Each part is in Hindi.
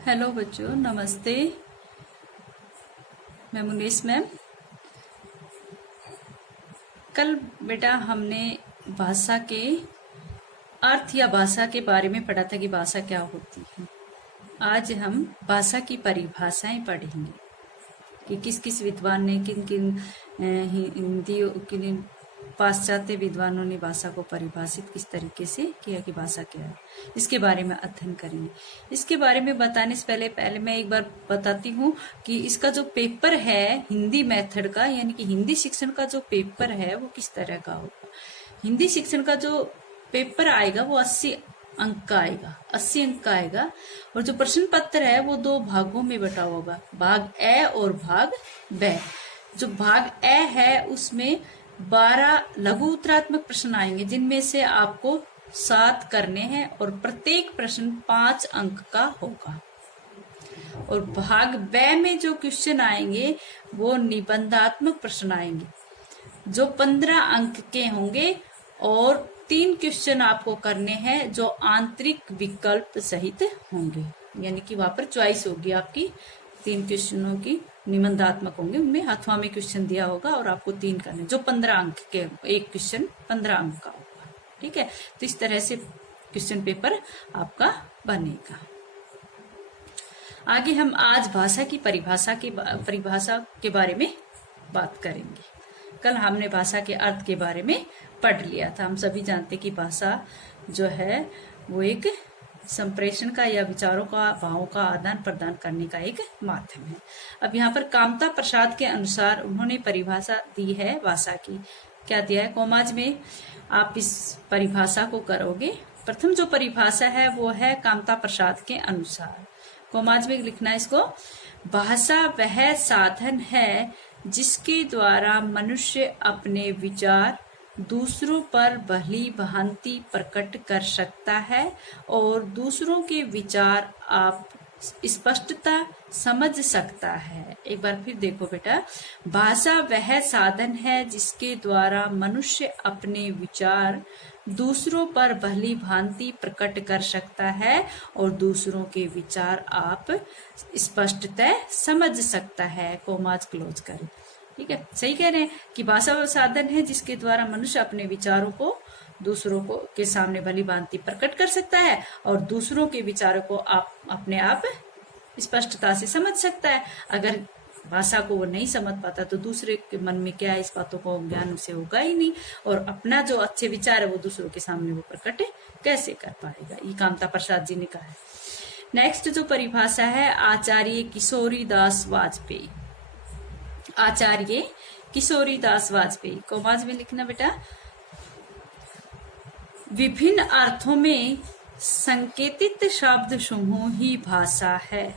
हेलो बच्चों, नमस्ते। मैं मुनीस मैम। कल बेटा हमने भाषा के अर्थ या भाषा के बारे में पढ़ा था कि भाषा क्या होती है। आज हम भाषा की परिभाषाएं पढ़ेंगे कि किस किस विद्वान ने किन किन हिंदी किन पाश्चात्य विद्वानों ने भाषा को परिभाषित किस तरीके से किया कि भाषा क्या है, इसके बारे में अध्ययन करेंगे। इसके बारे में बताने से पहले मैं एक बार बताती हूँ कि इसका जो पेपर है हिंदी मेथड का, यानी कि हिंदी शिक्षण का जो पेपर है वो किस तरह का होगा। हिंदी शिक्षण का जो पेपर आएगा वो 80 अंक का आएगा, 80 अंक का आएगा। और जो प्रश्न पत्र है वो 2 भागों में बटा होगा, भाग ए और भाग ब। जो भाग ए है उसमें 12 लघु उत्तरात्मक प्रश्न आएंगे, जिनमें से आपको 7 करने हैं और प्रत्येक प्रश्न 5 अंक का होगा। और भाग ब में जो क्वेश्चन आएंगे वो निबंधात्मक प्रश्न आएंगे जो 15 अंक के होंगे और 3 क्वेश्चन आपको करने हैं जो आंतरिक विकल्प सहित होंगे, यानी कि वहां पर चॉइस होगी आपकी। 3 क्वेश्चनों की निबंधात्मक होंगे, उनमें अथवा में क्वेश्चन दिया होगा और आपको 3 करने जो 15 अंक के, एक क्वेश्चन 15 अंक का होगा। ठीक है, तो इस तरह से क्वेश्चन पेपर आपका बनेगा। आगे हम आज भाषा की परिभाषा के बारे में बात करेंगे। कल हमने भाषा के अर्थ के बारे में पढ़ लिया था। हम सभी जानते कि भाषा जो है वो एक संप्रेषण का या विचारों का, भावों का आदान प्रदान करने का एक माध्यम है। अब यहाँ पर कामता प्रसाद के अनुसार उन्होंने परिभाषा दी है भाषा की। क्या दिया है? कोमाज में आप इस परिभाषा को करोगे। प्रथम जो परिभाषा है वो है कामता प्रसाद के अनुसार। कोमाज में लिखना है इसको, भाषा वह साधन है जिसके द्वारा मनुष्य अपने विचार दूसरों पर भली भांति प्रकट कर सकता है और दूसरों के विचार आप स्पष्टता समझ सकता है। एक बार फिर देखो बेटा, भाषा वह साधन है जिसके द्वारा मनुष्य अपने विचार दूसरों पर भली भांति प्रकट कर सकता है और दूसरों के विचार आप स्पष्टतः समझ सकता है। कोमाज क्लोज करें। ठीक है, सही कह रहे हैं कि भाषा वो साधन है जिसके द्वारा मनुष्य अपने विचारों को दूसरों को के सामने भली भांति प्रकट कर सकता है और दूसरों के विचारों को आप अपने आप स्पष्टता से समझ सकता है। अगर भाषा को वो नहीं समझ पाता तो दूसरे के मन में क्या है, इस बातों को ज्ञान उसे होगा ही नहीं और अपना जो अच्छे विचार है वो दूसरों के सामने वो प्रकट कैसे कर पाएगा। ये कामता प्रसाद जी ने कहा है। नेक्स्ट जो परिभाषा है आचार्य किशोरी दास वाजपेयी। आचार्य किशोरी दास वाजपेयी। कोमाज में लिखना बेटा, विभिन्न अर्थों में संकेतित शब्द समूह ही भाषा है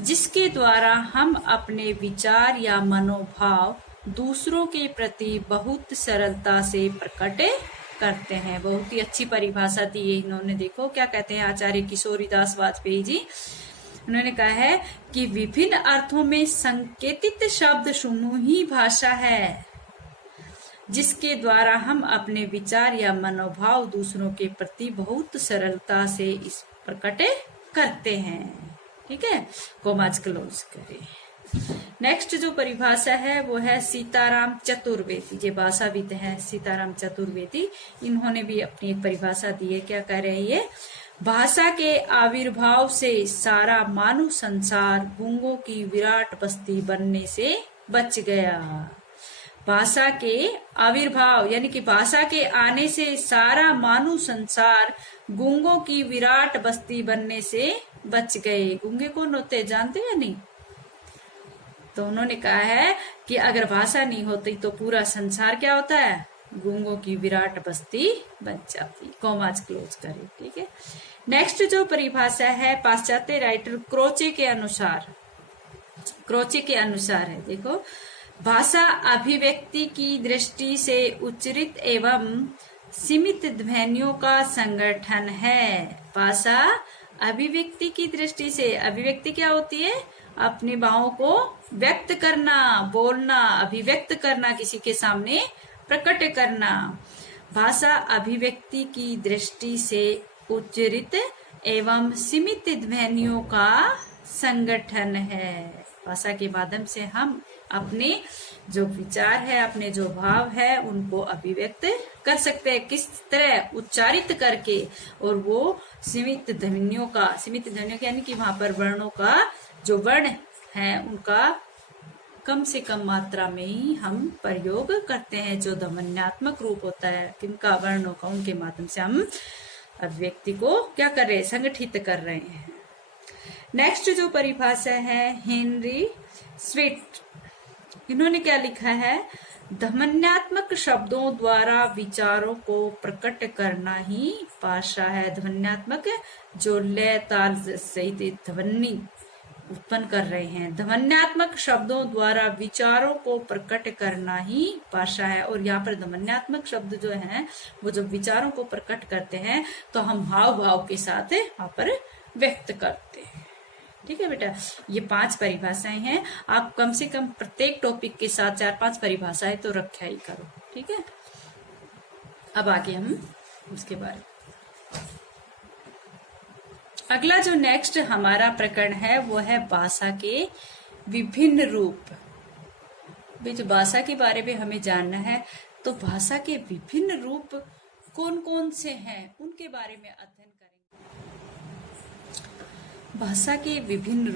जिसके द्वारा हम अपने विचार या मनोभाव दूसरों के प्रति बहुत सरलता से प्रकट करते हैं। बहुत ही अच्छी परिभाषा दी है इन्होंने। देखो क्या कहते हैं आचार्य किशोरी दास वाजपेयी जी। उन्होंने कहा है कि विभिन्न अर्थों में संकेतित शब्द समूह ही भाषा है जिसके द्वारा हम अपने विचार या मनोभाव दूसरों के प्रति बहुत सरलता से इस प्रकट करते हैं। ठीक है, कोमाज क्लोज करें। नेक्स्ट जो परिभाषा है वो है सीताराम चतुर्वेदी। जो भाषाविद हैं सीताराम चतुर्वेदी, इन्होंने भी अपनी एक परिभाषा दी है। क्या कह रहे हैं ये? भाषा के आविर्भाव से सारा मानव संसार गूंगों की विराट बस्ती बनने से बच गया। भाषा के आविर्भाव यानी कि भाषा के आने से सारा मानव संसार गूंगों की विराट बस्ती बनने से बच गए। गूंगे कौन होते हैं, जानते हैं नहीं? तो उन्होंने कहा है कि अगर भाषा नहीं होती तो पूरा संसार क्या होता है, गूंगों की विराट बस्ती बन जाती। कोमाज क्लोज करें। ठीक है, नेक्स्ट जो परिभाषा है पाश्चात्य राइटर क्रोचे के अनुसार है। देखो, भाषा अभिव्यक्ति की दृष्टि से उच्चरित एवं सीमित ध्वनियों का संगठन है। भाषा अभिव्यक्ति की दृष्टि से, अभिव्यक्ति क्या होती है? अपने भावों को व्यक्त करना, बोलना, अभिव्यक्त करना, किसी के सामने प्रकट करना। भाषा अभिव्यक्ति की दृष्टि से उच्चरित एवं सीमित ध्वनियों का संगठन है। भाषा के माध्यम से हम अपने जो विचार है, अपने जो भाव है, उनको अभिव्यक्त कर सकते हैं। किस तरह? उच्चारित करके। और वो सीमित ध्वनियों यानी कि वहां पर वर्णों का जो वर्ण है उनका कम से कम मात्रा में ही हम प्रयोग करते हैं। जो ध्वन्यात्मक रूप होता है किनका? वर्णों का, उनके माध्यम से हम अभिव्यक्ति को क्या कर रहे हैं? संगठित कर रहे हैं। नेक्स्ट जो परिभाषा है हेनरी स्विफ्ट, इन्होंने क्या लिखा है? ध्वन्यात्मक शब्दों द्वारा विचारों को प्रकट करना ही भाषा है। ध्वन्यात्मक जो लय ताल सहित ध्वनि उत्पन्न कर रहे हैं। ध्वन्यात्मक शब्दों द्वारा विचारों को प्रकट करना ही भाषा है। और यहाँ पर ध्वन्यात्मक शब्द जो हैं वो जब विचारों को प्रकट करते हैं तो हम हाव भाव के साथ वहां पर व्यक्त करते हैं। ठीक है बेटा, ये 5 परिभाषाएं हैं। आप कम से कम प्रत्येक टॉपिक के साथ 4-5 परिभाषाएं तो रखा ही करो। ठीक है, अब आगे हम उसके बारे में अगला जो नेक्स्ट हमारा प्रकरण है वो है भाषा के विभिन्न रूप। जो भाषा के बारे में हमें जानना है तो भाषा के विभिन्न रूप कौन कौन से हैं उनके बारे में अध्ययन करेंगे। भाषा के विभिन्न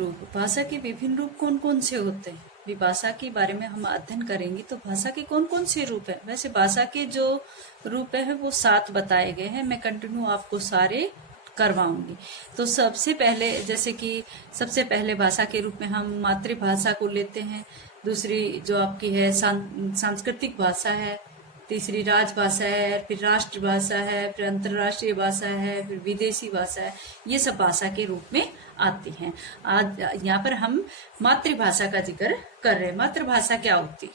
रूप कौन कौन से होते हैं? भाषा के बारे में हम अध्ययन करेंगे तो भाषा के कौन कौन से रूप है? वैसे भाषा के जो रूप है वो 7 बताए गए हैं। मैं कंटिन्यू आपको सारे करवाऊंगी। तो सबसे पहले भाषा के रूप में हम मातृभाषा को लेते हैं। दूसरी जो आपकी है सांस्कृतिक भाषा है। तीसरी राजभाषा है, फिर राष्ट्रभाषा है, फिर अंतर्राष्ट्रीय भाषा है, फिर विदेशी भाषा है। ये सब भाषा के रूप में आती हैं। आज यहाँ पर हम मातृभाषा का जिक्र कर रहे हैं। मातृभाषा क्या होती है?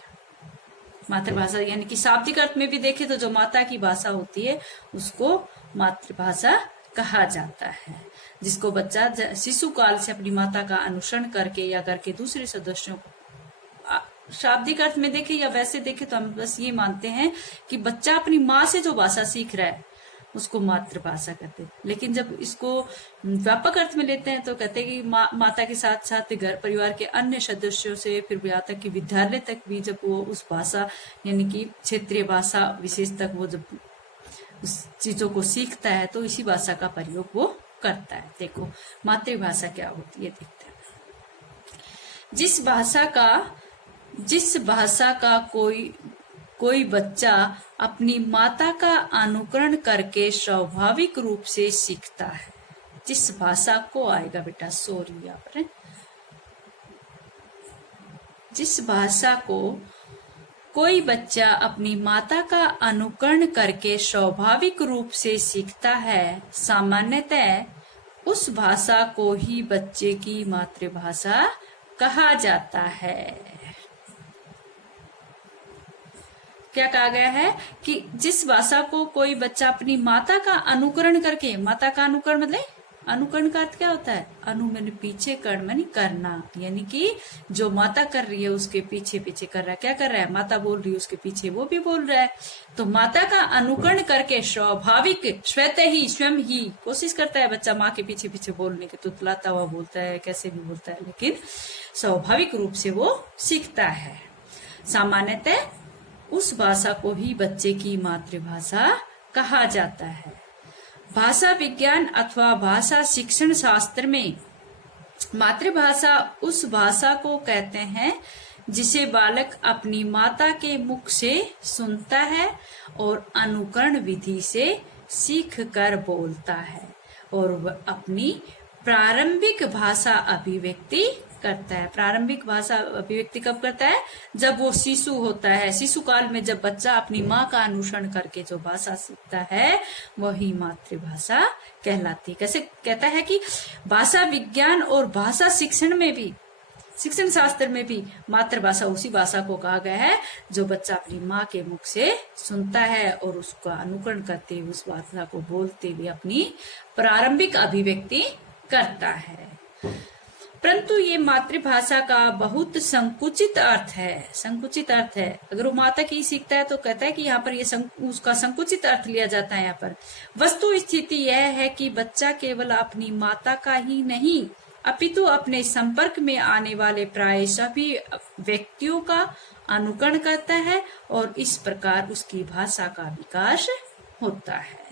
मातृभाषा यानी कि शाब्दिक अर्थ में भी देखें तो जो माता की भाषा होती है उसको मातृभाषा कहा जाता है। जिसको बच्चा शिशु काल से अपनी माता का अनुसरण करके या करके दूसरे सदस्यों को शाब्दिक अर्थ में देखे या वैसे देखे तो हम बस ये मानते हैं कि बच्चा अपनी माँ से जो भाषा सीख रहा है उसको मातृभाषा कहते हैं। लेकिन जब इसको व्यापक अर्थ में लेते हैं तो कहते हैं कि माता के साथ साथ घर परिवार के अन्य सदस्यों से फिर यहाँ तक कि विद्यालय तक भी जब वो उस भाषा यानी कि क्षेत्रीय भाषा विशेष तक वो जब उस चीजों को सीखता है तो इसी भाषा का प्रयोग वो करता है। देखो मातृभाषा क्या होती है, देखते हैं। जिस भाषा का कोई बच्चा अपनी माता का अनुकरण करके स्वाभाविक रूप से सीखता है। जिस भाषा को आएगा बेटा, सॉरी यहाँ पर, जिस भाषा को कोई बच्चा अपनी माता का अनुकरण करके स्वाभाविक रूप से सीखता है, सामान्यतः उस भाषा को ही बच्चे की मातृभाषा कहा जाता है। क्या कहा गया है कि जिस भाषा को कोई बच्चा अपनी माता का अनुकरण करके, माता का अनुकरण मतलब अनुकरण का अर्थ क्या होता है? अनु मैंने पीछे, कर्ण मैंने करना, यानी कि जो माता कर रही है उसके पीछे पीछे कर रहा है। क्या कर रहा है? माता बोल रही है उसके पीछे वो भी बोल रहा है। तो माता का अनुकरण करके स्वाभाविक स्वयं ही कोशिश करता है बच्चा माँ के पीछे पीछे बोलने के, तुतलाता हुआ बोलता है, कैसे भी बोलता है, लेकिन स्वाभाविक रूप से वो सीखता है। सामान्यतः उस भाषा को ही बच्चे की मातृभाषा कहा जाता है। भाषा विज्ञान अथवा भाषा शिक्षण शास्त्र में मातृभाषा उस भाषा को कहते हैं जिसे बालक अपनी माता के मुख से सुनता है और अनुकरण विधि से सीख कर बोलता है और वह अपनी प्रारंभिक भाषा अभिव्यक्ति करता है। प्रारंभिक भाषा अभिव्यक्ति कब करता है? जब वो शिशु होता है। शिशु काल में जब बच्चा अपनी माँ का अनुसरण करके जो भाषा सीखता है वही मातृभाषा कहलाती है। कैसे कहता है कि भाषा विज्ञान और भाषा शिक्षण में भी, शिक्षण शास्त्र में भी मातृभाषा उसी भाषा को कहा गया है जो बच्चा अपनी माँ के मुख से सुनता है और उसका अनुकरण करते हुए उस भाषा को बोलते हुए अपनी प्रारंभिक अभिव्यक्ति करता है। परंतु ये मातृभाषा का बहुत संकुचित अर्थ है। संकुचित अर्थ है, अगर वो माता की सीखता है तो कहता है कि यहाँ पर ये उसका संकुचित अर्थ लिया जाता है। यहाँ पर वस्तु स्थिति यह है कि बच्चा केवल अपनी माता का ही नहीं अपितु अपने संपर्क में आने वाले प्राय सभी व्यक्तियों का अनुकरण करता है और इस प्रकार उसकी भाषा का विकास होता है।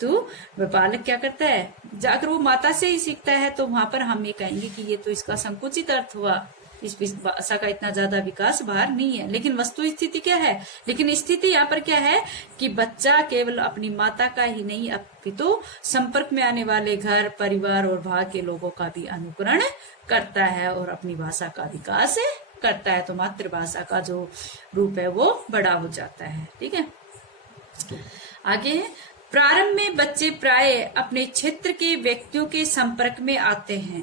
तो वह बालक क्या करता है, अगर वो माता से ही सीखता है तो वहां पर हम ये कहेंगे कि ये तो इसका संकुचित अर्थ हुआ, इस भाषा का इतना ज्यादा विकास बाहर नहीं है। लेकिन वस्तु स्थिति क्या है, लेकिन स्थिति यहाँ पर क्या है कि बच्चा केवल अपनी माता का ही नहीं अपितु संपर्क में आने वाले घर, परिवार और भाग के लोगों का भी अनुकरण करता है और अपनी भाषा का विकास करता है। तो मातृभाषा का जो रूप है वो बड़ा हो जाता है। ठीक है, आगे प्रारंभ में बच्चे प्राय अपने क्षेत्र के व्यक्तियों के संपर्क में आते हैं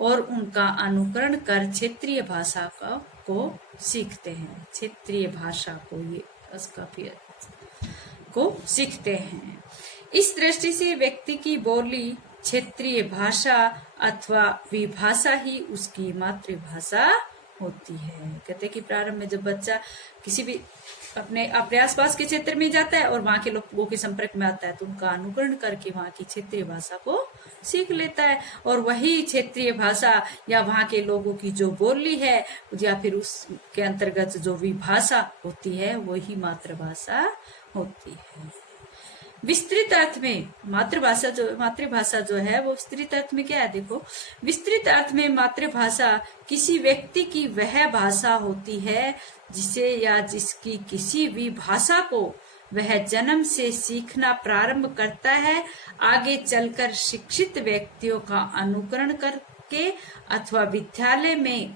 और उनका अनुकरण कर क्षेत्रीय भाषा को सीखते हैं। क्षेत्रीय भाषा को ये उसका को सीखते हैं। इस दृष्टि से व्यक्ति की बोली क्षेत्रीय भाषा अथवा विभाषा ही उसकी मातृभाषा होती है। कहते हैं कि प्रारंभ में जब बच्चा किसी भी अपने आसपास के क्षेत्र में जाता है और वहां के लोगों के संपर्क में आता है तो उनका अनुकरण करके वहां की क्षेत्रीय भाषा को सीख लेता है और वही क्षेत्रीय भाषा या वहां के लोगों की जो बोली है या फिर उसके अंतर्गत जो विभाषा होती है वही मातृभाषा होती है। विस्तृत अर्थ में मातृभाषा जो है वो विस्तृत अर्थ में क्या है, देखो विस्तृत अर्थ में मातृभाषा किसी व्यक्ति की वह भाषा होती है जिसे या जिसकी किसी भी भाषा को वह जन्म से सीखना प्रारंभ करता है, आगे चलकर शिक्षित व्यक्तियों का अनुकरण करके अथवा विद्यालय में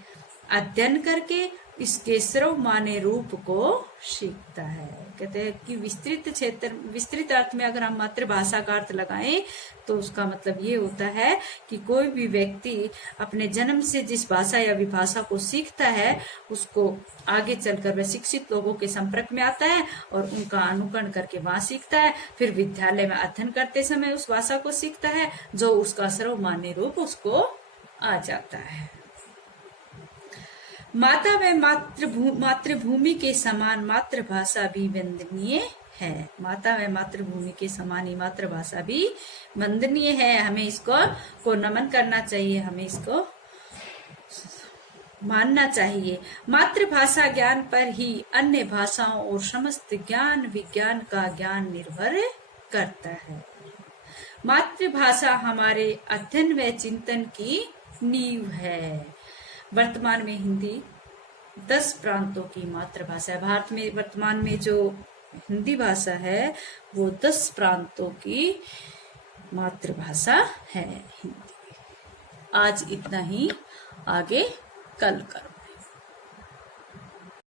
अध्ययन करके इसके सर्वमान्य रूप को सीखता है। कहते हैं कि विस्तृत अर्थ में अगर हम मातृभाषा का अर्थ लगाएं तो उसका मतलब ये होता है कि कोई भी व्यक्ति अपने जन्म से जिस भाषा या विभाषा को सीखता है उसको आगे चलकर वह शिक्षित लोगों के संपर्क में आता है और उनका अनुकरण करके वहां सीखता है, फिर विद्यालय में अध्ययन करते समय उस भाषा को सीखता है जो उसका सर्वमान्य रूप उसको आ जाता है। माता व मातृभूमि के समान मातृभाषा भी वंदनीय है। माता व मातृभूमि के समान ही मातृभाषा भी वंदनीय है। हमें इसको नमन करना चाहिए, हमें इसको मानना चाहिए। मातृभाषा ज्ञान पर ही अन्य भाषाओं और समस्त ज्ञान विज्ञान का ज्ञान निर्भर करता है। मातृभाषा हमारे अध्ययन व चिंतन की नींव है। वर्तमान में हिंदी 10 प्रांतों की मातृभाषा है। भारत में वर्तमान में जो हिंदी भाषा है वो 10 प्रांतों की मातृभाषा है हिंदी। आज इतना ही, आगे कल करो।